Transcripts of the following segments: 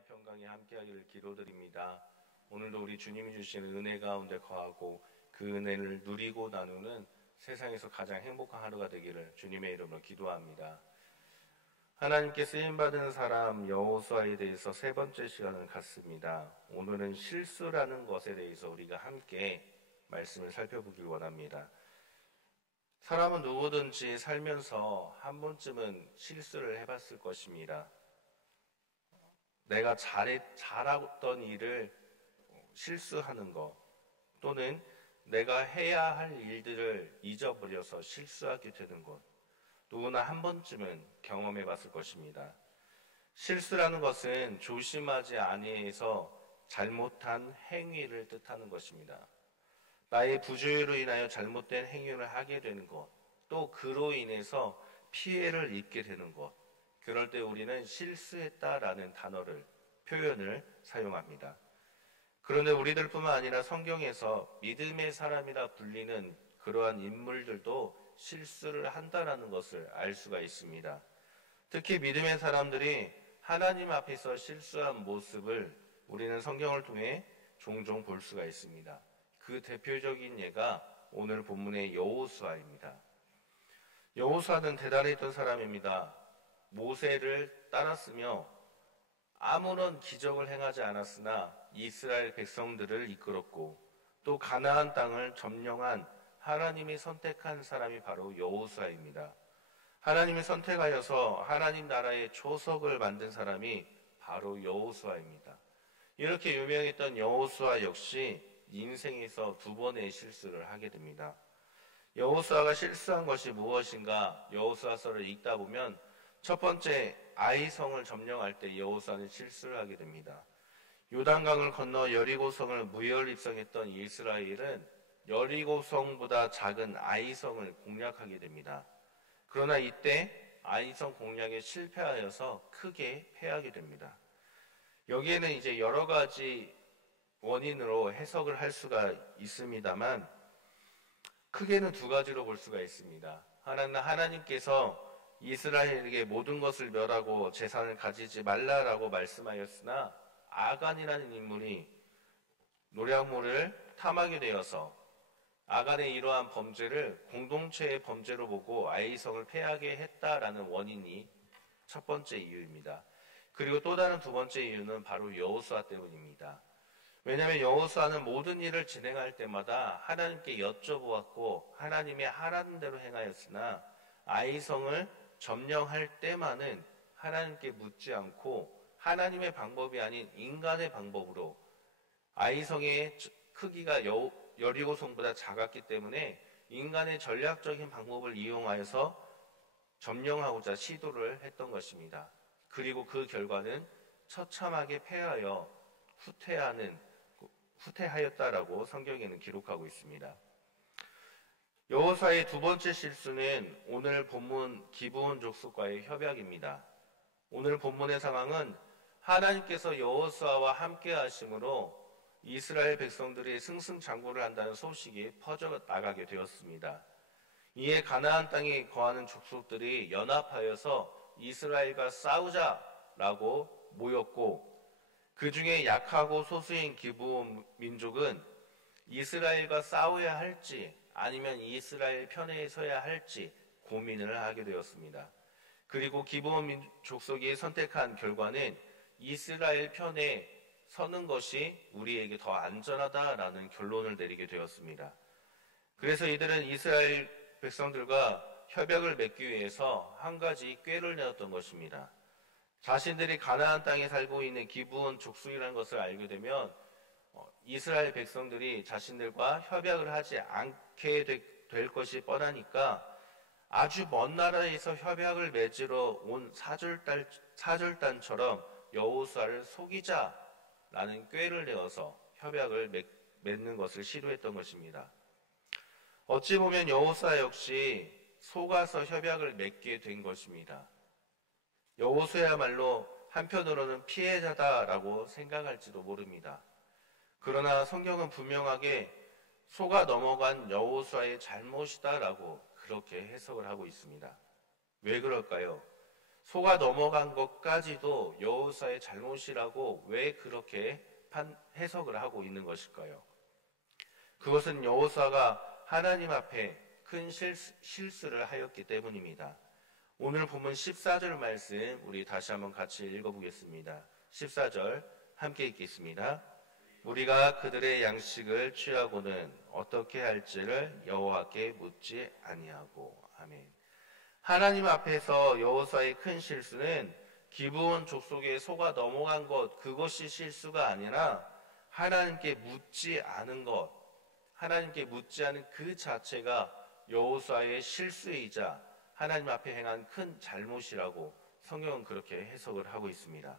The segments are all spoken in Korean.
은혜와 평강이 함께하기를 기도드립니다. 오늘도 우리 주님이 주시는 은혜 가운데 거하고 그 은혜를 누리고 나누는 세상에서 가장 행복한 하루가 되기를 주님의 이름으로 기도합니다. 하나님께 쓰임받은 사람 여호수아에 대해서 세 번째 시간을 갖습니다. 오늘은 실수라는 것에 대해서 우리가 함께 말씀을 살펴보길 원합니다. 사람은 누구든지 살면서 한 번쯤은 실수를 해봤을 것입니다. 내가 잘하던 일을 실수하는 것, 또는 내가 해야 할 일들을 잊어버려서 실수하게 되는 것, 누구나 한 번쯤은 경험해 봤을 것입니다. 실수라는 것은 조심하지 아니해서 잘못한 행위를 뜻하는 것입니다. 나의 부주의로 인하여 잘못된 행위를 하게 되는 것, 또 그로 인해서 피해를 입게 되는 것, 그럴 때 우리는 실수했다라는 표현을 사용합니다. 그런데 우리들뿐만 아니라 성경에서 믿음의 사람이라 불리는 그러한 인물들도 실수를 한다라는 것을 알 수가 있습니다. 특히 믿음의 사람들이 하나님 앞에서 실수한 모습을 우리는 성경을 통해 종종 볼 수가 있습니다. 그 대표적인 예가 오늘 본문의 여호수아입니다. 여호수아는 대단했던 사람입니다. 모세를 따랐으며 아무런 기적을 행하지 않았으나 이스라엘 백성들을 이끌었고 또 가나안 땅을 점령한 하나님이 선택한 사람이 바로 여호수아입니다. 하나님이 선택하여서 하나님 나라의 초석을 만든 사람이 바로 여호수아입니다. 이렇게 유명했던 여호수아 역시 인생에서 두 번의 실수를 하게 됩니다. 여호수아가 실수한 것이 무엇인가? 여호수아서를 읽다 보면 첫 번째, 아이성을 점령할 때 여호수아는 실수를 하게 됩니다. 요단강을 건너 여리고성을 무혈 입성했던 이스라엘은 여리고성보다 작은 아이성을 공략하게 됩니다. 그러나 이때 아이성 공략에 실패하여서 크게 패하게 됩니다. 여기에는 이제 여러 가지 원인으로 해석을 할 수가 있습니다만 크게는 두 가지로 볼 수가 있습니다. 하나는 하나님께서 이스라엘에게 모든 것을 멸하고 재산을 가지지 말라라고 말씀하였으나 아간이라는 인물이 노략물을 탐하게 되어서 아간의 이러한 범죄를 공동체의 범죄로 보고 아이성을 패하게 했다라는 원인이 첫 번째 이유입니다. 그리고 또 다른 두 번째 이유는 바로 여호수아 때문입니다. 왜냐하면 여호수아는 모든 일을 진행할 때마다 하나님께 여쭤보았고 하나님의 하라는 대로 행하였으나 아이성을 점령할 때만은 하나님께 묻지 않고 하나님의 방법이 아닌 인간의 방법으로 아이성의 크기가 여리고성보다 작았기 때문에 인간의 전략적인 방법을 이용하여서 점령하고자 시도를 했던 것입니다. 그리고 그 결과는 처참하게 패하여 후퇴하였다라고 성경에는 기록하고 있습니다. 여호수아의 두 번째 실수는 오늘 본문 기브온 족속과의 협약입니다. 오늘 본문의 상황은 하나님께서 여호수아와 함께 하심으로 이스라엘 백성들이 승승장구를 한다는 소식이 퍼져나가게 되었습니다. 이에 가나안 땅에 거하는 족속들이 연합하여서 이스라엘과 싸우자라고 모였고 그 중에 약하고 소수인 기브온 민족은 이스라엘과 싸워야 할지 아니면 이스라엘 편에 서야 할지 고민을 하게 되었습니다. 그리고 기브온 족속이 선택한 결과는 이스라엘 편에 서는 것이 우리에게 더 안전하다라는 결론을 내리게 되었습니다. 그래서 이들은 이스라엘 백성들과 협약을 맺기 위해서 한 가지 꾀를 내었던 것입니다. 자신들이 가나안 땅에 살고 있는 기브온 족속이라는 것을 알게 되면 이스라엘 백성들이 자신들과 협약을 하지 않게 될 것이 뻔하니까 아주 먼 나라에서 협약을 맺으러 온 사절단처럼 여호수아를 속이자라는 꾀를 내어서 협약을 맺는 것을 시도했던 것입니다. 어찌 보면 여호수아 역시 속아서 협약을 맺게 된 것입니다. 여호수아야말로 한편으로는 피해자다라고 생각할지도 모릅니다. 그러나 성경은 분명하게 속아 넘어간 여호수아의 잘못이다라고 그렇게 해석을 하고 있습니다. 왜 그럴까요? 속아 넘어간 것까지도 여호수아의 잘못이라고 왜 그렇게 해석을 하고 있는 것일까요? 그것은 여호수아가 하나님 앞에 큰 실수를 하였기 때문입니다. 오늘 본문 14절 말씀 우리 다시 한번 같이 읽어보겠습니다. 14절 함께 읽겠습니다. 우리가 그들의 양식을 취하고는 어떻게 할지를 여호와께 묻지 아니하고. 아멘. 하나님 앞에서 여호수아의 큰 실수는 기브온 족속의 속아 넘어간 것, 그것이 실수가 아니라 하나님께 묻지 않은 것, 하나님께 묻지 않은 그 자체가 여호수아의 실수이자 하나님 앞에 행한 큰 잘못이라고 성경은 그렇게 해석을 하고 있습니다.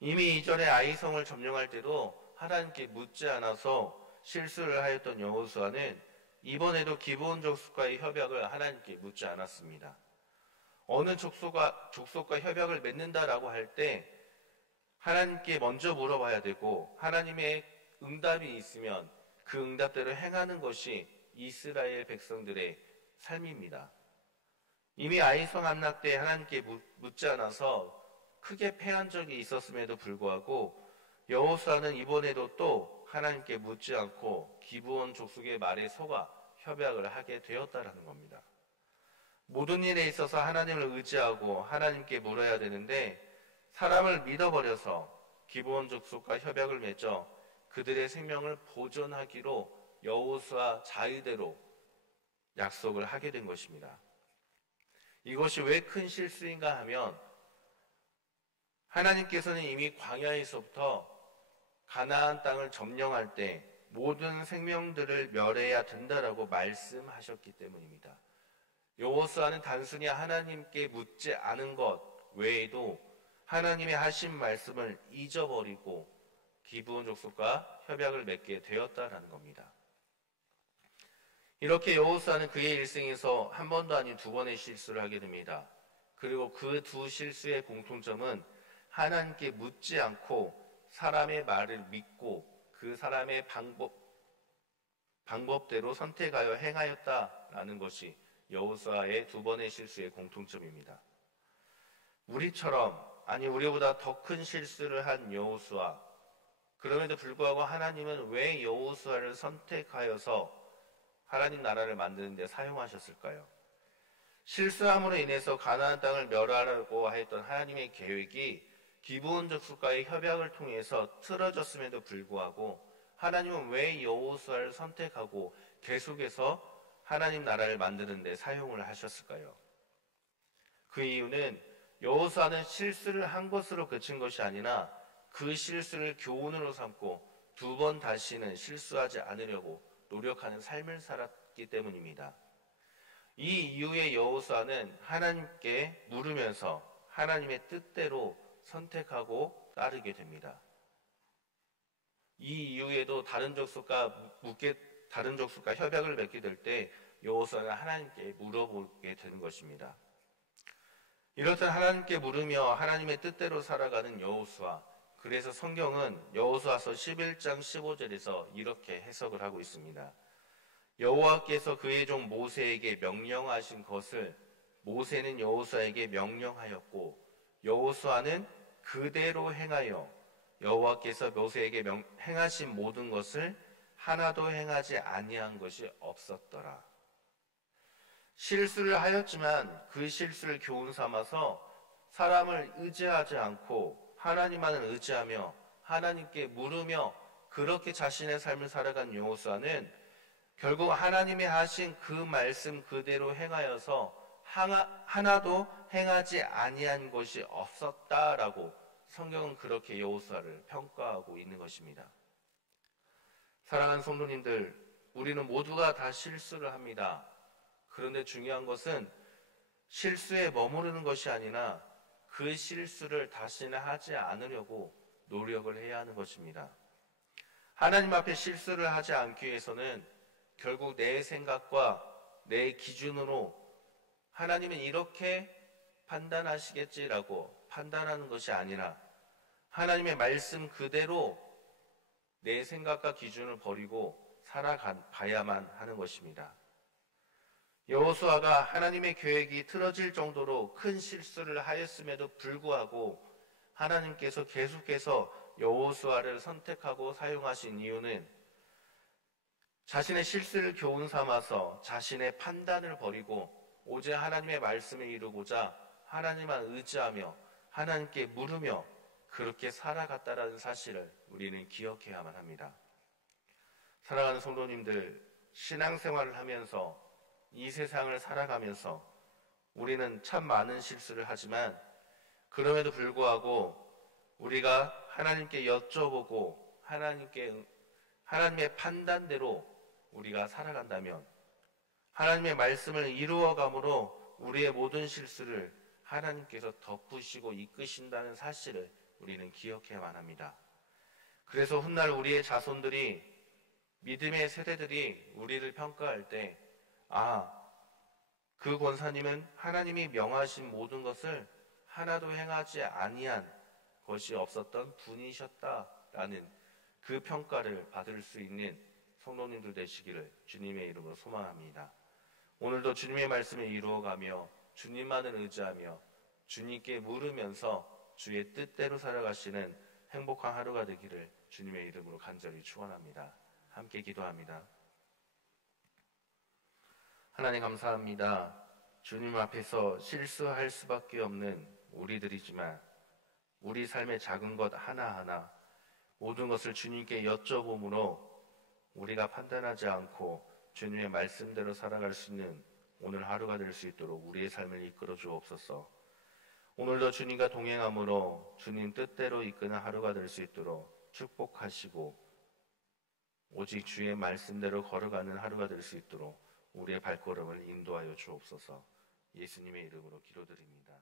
이미 이전에 아이성을 점령할 때도 하나님께 묻지 않아서 실수를 하였던 여호수아는 이번에도 기브온 족속과의 협약을 하나님께 묻지 않았습니다. 어느 족속과 협약을 맺는다라고 할 때 하나님께 먼저 물어봐야 되고 하나님의 응답이 있으면 그 응답대로 행하는 것이 이스라엘 백성들의 삶입니다. 이미 아이성 함락 때 하나님께 묻지 않아서 크게 패한 적이 있었음에도 불구하고 여호수아는 이번에도 또 하나님께 묻지 않고 기브온 족속의 말에 속아 협약을 하게 되었다라는 겁니다. 모든 일에 있어서 하나님을 의지하고 하나님께 물어야 되는데 사람을 믿어버려서 기브온 족속과 협약을 맺어 그들의 생명을 보존하기로 여호수아 자의대로 약속을 하게 된 것입니다. 이것이 왜 큰 실수인가 하면 하나님께서는 이미 광야에서부터 가나안 땅을 점령할 때 모든 생명들을 멸해야 된다라고 말씀하셨기 때문입니다. 여호수아는 단순히 하나님께 묻지 않은 것 외에도 하나님의 하신 말씀을 잊어버리고 기브온 족속과 협약을 맺게 되었다라는 겁니다. 이렇게 여호수아는 그의 일생에서 한 번도 아닌 두 번의 실수를 하게 됩니다. 그리고 그 두 실수의 공통점은 하나님께 묻지 않고 사람의 말을 믿고 그 사람의 방법대로 선택하여 행하였다라는 것이 여호수아의 두 번의 실수의 공통점입니다. 우리보다 더 큰 실수를 한 여호수아, 그럼에도 불구하고 하나님은 왜 여호수아를 선택하여서 하나님 나라를 만드는 데 사용하셨을까요? 실수함으로 인해서 가나안 땅을 멸하라고 했던 하나님의 계획이 기브온 족속과의 협약을 통해서 틀어졌음에도 불구하고 하나님은 왜 여호수아를 선택하고 계속해서 하나님 나라를 만드는 데 사용을 하셨을까요? 그 이유는 여호수아는 실수를 한 것으로 그친 것이 아니라 그 실수를 교훈으로 삼고 두 번 다시는 실수하지 않으려고 노력하는 삶을 살았기 때문입니다. 이 이후에 여호수아는 하나님께 물으면서 하나님의 뜻대로 선택하고 따르게 됩니다. 이 이후에도 다른 족속과 협약을 맺게 될 때 여호수아는 하나님께 물어보게 되는 것입니다. 이렇듯 하나님께 물으며 하나님의 뜻대로 살아가는 여호수아. 그래서 성경은 여호수아서 11장 15절에서 이렇게 해석을 하고 있습니다. 여호와께서 그의 종 모세에게 명령하신 것을 모세는 여호수아에게 명령하였고 여호수아는 그대로 행하여 여호와께서 모세에게 행하신 모든 것을 하나도 행하지 아니한 것이 없었더라. 실수를 하였지만 그 실수를 교훈 삼아서 사람을 의지하지 않고 하나님만을 의지하며 하나님께 물으며 그렇게 자신의 삶을 살아간 여호수아는 결국 하나님이 하신 그 말씀 그대로 행하여서 하나도 행하지 아니한 것이 없었다라고 성경은 그렇게 여호수아를 평가하고 있는 것입니다. 사랑하는 성도님들, 우리는 모두가 다 실수를 합니다. 그런데 중요한 것은 실수에 머무르는 것이 아니라 그 실수를 다시는 하지 않으려고 노력을 해야 하는 것입니다. 하나님 앞에 실수를 하지 않기 위해서는 결국 내 생각과 내 기준으로 하나님은 이렇게 판단하시겠지라고 판단하는 것이 아니라 하나님의 말씀 그대로 내 생각과 기준을 버리고 살아가야만 하는 것입니다. 여호수아가 하나님의 계획이 틀어질 정도로 큰 실수를 하였음에도 불구하고 하나님께서 계속해서 여호수아를 선택하고 사용하신 이유는 자신의 실수를 교훈 삼아서 자신의 판단을 버리고 오직 하나님의 말씀을 이루고자 하나님만 의지하며 하나님께 물으며 그렇게 살아갔다라는 사실을 우리는 기억해야만 합니다. 사랑하는 성도님들, 신앙생활을 하면서 이 세상을 살아가면서 우리는 참 많은 실수를 하지만 그럼에도 불구하고 우리가 하나님께 여쭤보고 하나님의 판단대로 우리가 살아간다면 하나님의 말씀을 이루어감으로 우리의 모든 실수를 하나님께서 덮으시고 이끄신다는 사실을 우리는 기억해야만 합니다. 그래서 훗날 우리의 자손들이 믿음의 세대들이 우리를 평가할 때 그 권사님은 하나님이 명하신 모든 것을 하나도 행하지 아니한 것이 없었던 분이셨다라는 그 평가를 받을 수 있는 성도님들 되시기를 주님의 이름으로 소망합니다. 오늘도 주님의 말씀을 이루어가며 주님만을 의지하며 주님께 물으면서 주의 뜻대로 살아가시는 행복한 하루가 되기를 주님의 이름으로 간절히 축원합니다. 함께 기도합니다. 하나님 감사합니다. 주님 앞에서 실수할 수밖에 없는 우리들이지만 우리 삶의 작은 것 하나하나 모든 것을 주님께 여쭤봄으로 우리가 판단하지 않고 주님의 말씀대로 살아갈 수 있는 오늘 하루가 될 수 있도록 우리의 삶을 이끌어 주옵소서. 오늘도 주님과 동행함으로 주님 뜻대로 이끄는 하루가 될 수 있도록 축복하시고 오직 주의 말씀대로 걸어가는 하루가 될 수 있도록 우리의 발걸음을 인도하여 주옵소서. 예수님의 이름으로 기도드립니다.